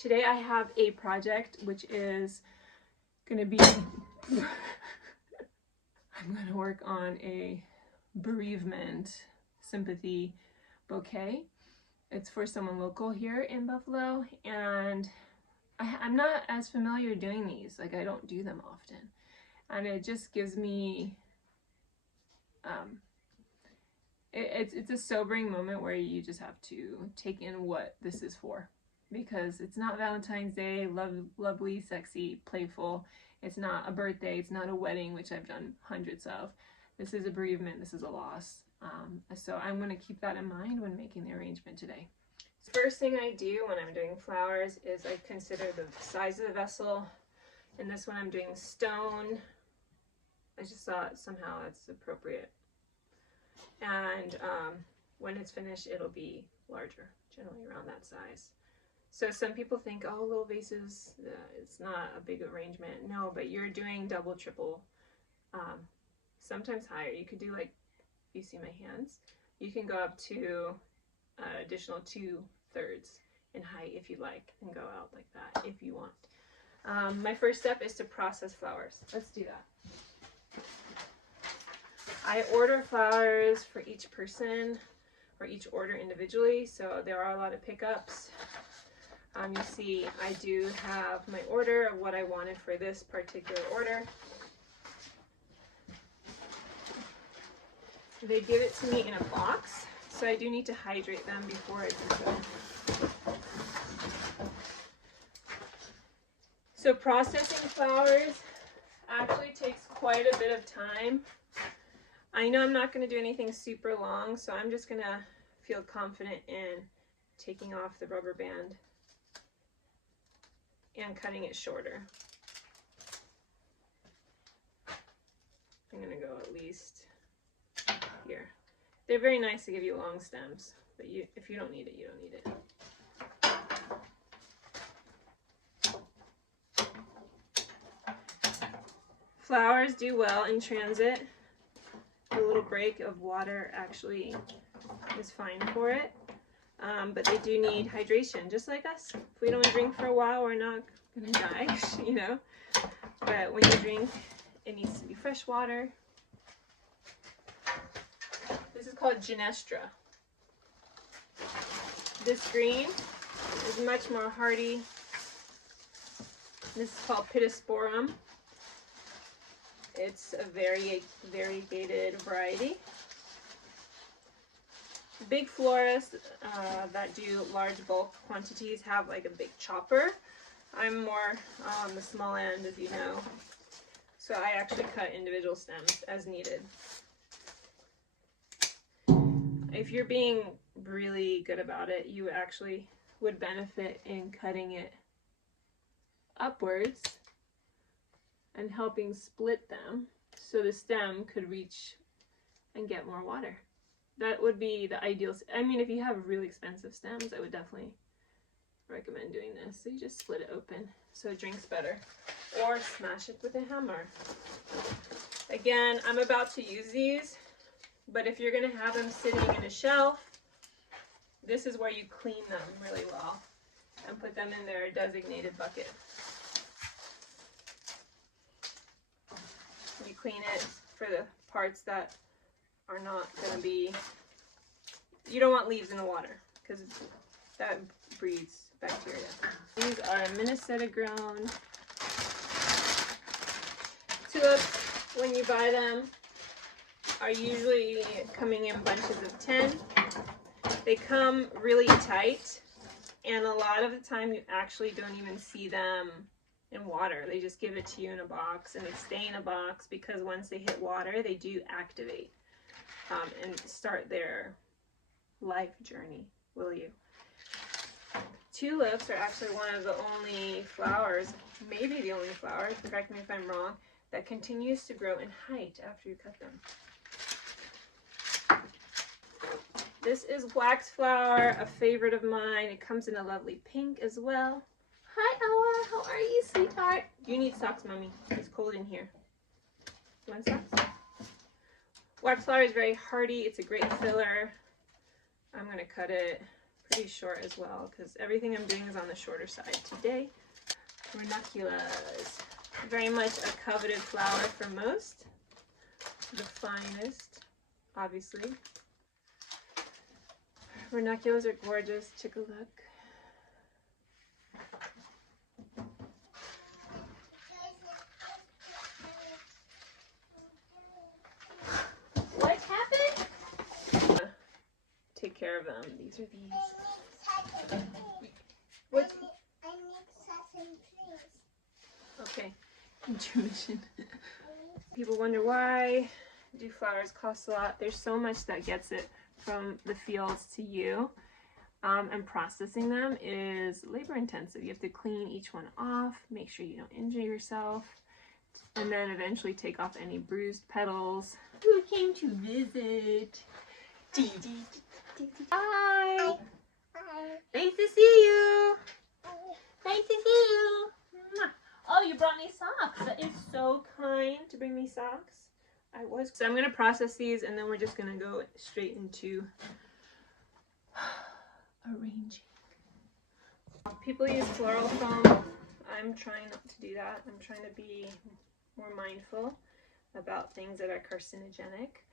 Today I have a project which is going to be, I'm going to work on a bereavement sympathy bouquet. It's for someone local here in Buffalo, and I'm not as familiar doing these. Like, I don't do them often. And it just gives me, it's a sobering moment where you just have to take in what this is for. Because it's not Valentine's Day, lovely, sexy, playful. It's not a birthday, it's not a wedding, which I've done hundreds of. This is a bereavement, this is a loss. So I'm going to keep that in mind when making the arrangement today. First thing I do when I'm doing flowers is I consider the size of the vessel. In this one I'm doing stone. I just thought somehow it's appropriate. And when it's finished, it'll be larger, generally around that size. So some people think, oh, little vases, it's not a big arrangement. No, but you're doing double, triple, sometimes higher. You could do, like, you see my hands, you can go up to additional 2/3 in height if you like, and go out like that if you want. My first step is to process flowers. Let's do that. I order flowers for each person, or each order individually, so there are a lot of pickups. You see, I do have my order of what I wanted for this particular order. They give it to me in a box, so I do need to hydrate them before it's filled. So processing flowers actually takes quite a bit of time. I know I'm not going to do anything super long, so I'm just going to feel confident in taking off the rubber band and cutting it shorter. I'm going to go at least here. They're very nice to give you long stems, but if you don't need it, you don't need it. Flowers do well in transit. A little break of water actually is fine for it. But they do need hydration, just like us. If we don't drink for a while, we're not gonna die, you know? But when you drink, it needs to be fresh water. This is called Ginestra. This green is much more hardy. This is called Pittosporum. It's a variegated variety. Big florists that do large bulk quantities have like a big chopper. I'm more on the small end, as you know. So I actually cut individual stems as needed. If you're being really good about it, you actually would benefit in cutting it upwards and helping split them so the stem could reach and get more water. That would be the ideal. I mean, if you have really expensive stems, I would definitely recommend doing this. So you just split it open so it drinks better, or smash it with a hammer. Again, I'm about to use these, but if you're going to have them sitting in a shelf, this is where you clean them really well and put them in their designated bucket. You clean it for the parts that are not going to be, you don't want leaves in the water because that breeds bacteria. These are Minnesota grown tulips. When you buy them, are usually coming in bunches of 10. They come really tight, and a lot of the time you actually don't even see them in water. They just give it to you in a box, and they stay in a box because once they hit water, they do activate and start their life journey, will you? Tulips are actually one of the only flowers, maybe the only flower, correct me if I'm wrong, that continues to grow in height after you cut them. This is wax flower, a favorite of mine. It comes in a lovely pink as well. Hi, Ella. How are you, sweetheart? You need socks, Mommy. It's cold in here. You want socks? Wax flower is very hardy. It's a great filler. I'm going to cut it pretty short as well because everything I'm doing is on the shorter side today. Ranunculus. Very much a coveted flower for most. The finest, obviously. Ranunculus are gorgeous. Take a look. What happened? Take care of them. These are these. What? I need sesame, please. Okay. Intermission. People wonder why do flowers cost a lot. There's so much that gets it from the fields to you, and processing them is labor intensive. You have to clean each one off, make sure you don't injure yourself, and then eventually take off any bruised petals. Who came to visit? Dee dee. Hi. Hi. Nice to see you. Nice to see you. Oh, you brought me socks. That is so kind to bring me socks. So I'm going to process these and then we're just going to go straight into arranging. People use floral foam. I'm trying not to do that. I'm trying to be more mindful about things that are carcinogenic.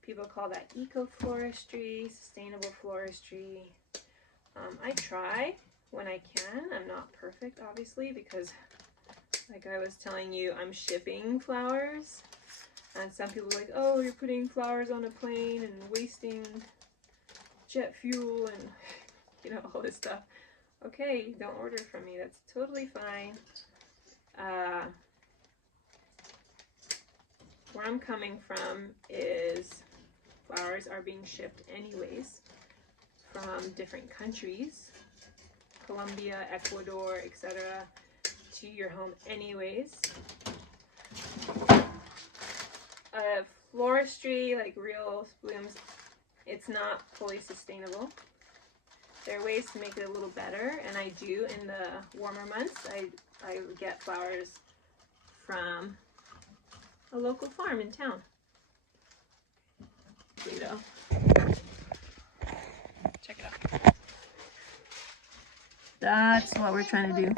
People call that eco-floristry, sustainable floristry. I try when I can. I'm not perfect, obviously, because like I was telling you, I'm shipping flowers. And some people are like, oh, you're putting flowers on a plane and wasting jet fuel and, you know, all this stuff. Okay, don't order from me. That's totally fine. Where I'm coming from is flowers are being shipped anyways from different countries, Colombia, Ecuador, etc., to your home anyways. Floristry, like real blooms, it's not fully sustainable. There are ways to make it a little better, and I do in the warmer months. I get flowers from a local farm in town. Toledo. Check it out. That's what we're trying to do.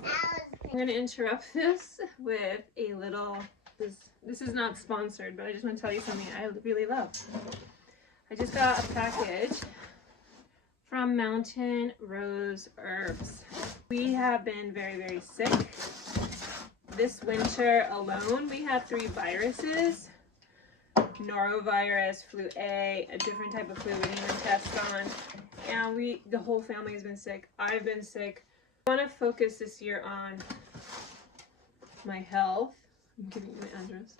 I'm going to interrupt this with a little, this is not sponsored, but I just want to tell you something I really love. I just got a package from Mountain Rose Herbs. We have been very, very sick. This winter alone, we had 3 viruses. Norovirus, flu A, a different type of flu we didn't even test on. And the whole family has been sick. I've been sick. I want to focus this year on my health. I'm giving you my address.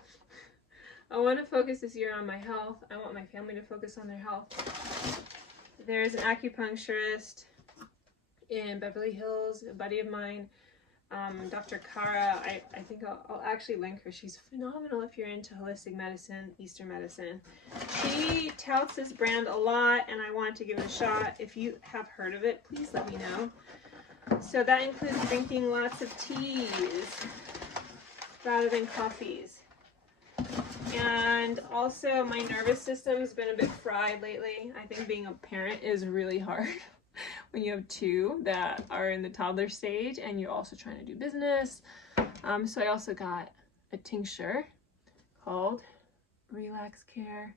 I want to focus this year on my health. I want my family to focus on their health. There's an acupuncturist in Beverly Hills, a buddy of mine, Dr. Kara. I think I'll actually link her. She's phenomenal if you're into holistic medicine, Eastern medicine. She touts this brand a lot, and I wanted to give it a shot. If you have heard of it, please let me know. So that includes drinking lots of teas rather than coffees. And also my nervous system's been a bit fried lately. I think being a parent is really hard when you have 2 that are in the toddler stage and you're also trying to do business. So I also got a tincture called Relax Care.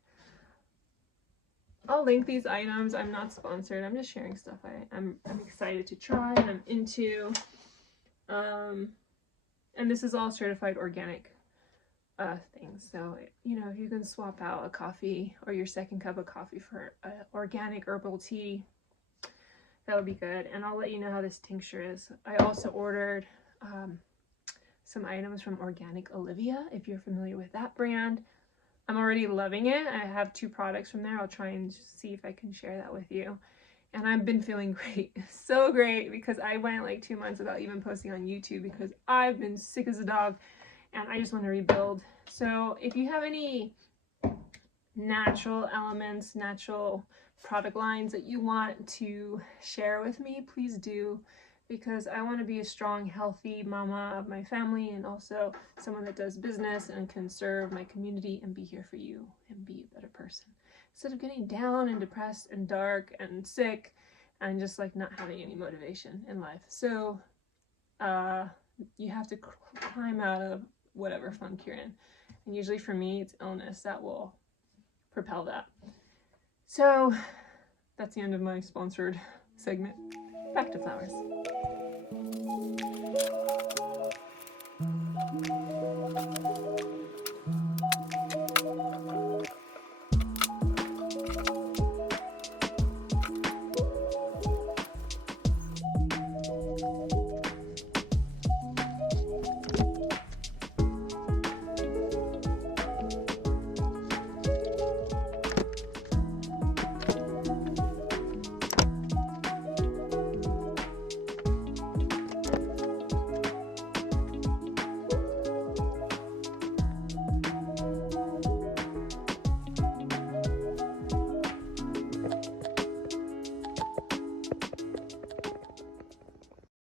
I'll link these items. I'm not sponsored. I'm just sharing stuff I'm excited to try and I'm into. And this is all certified organic things. So, you know, if you can swap out a coffee or your second cup of coffee for organic herbal tea, that would be good. And I'll let you know how this tincture is. I also ordered some items from Organic Olivia, if you're familiar with that brand. I'm already loving it. I have 2 products from there. I'll try and see if I can share that with you. And I've been feeling great, so great, because I went like 2 months without even posting on YouTube because I've been sick as a dog and I just want to rebuild. So if you have any natural elements, natural product lines that you want to share with me, please do, because I want to be a strong, healthy mama of my family and also someone that does business and can serve my community and be here for you and be a better person. Instead of getting down and depressed and dark and sick and just like not having any motivation in life. So you have to climb out of whatever funk you're in. And usually for me, it's illness that will propel that. So that's the end of my sponsored segment. Back to flowers.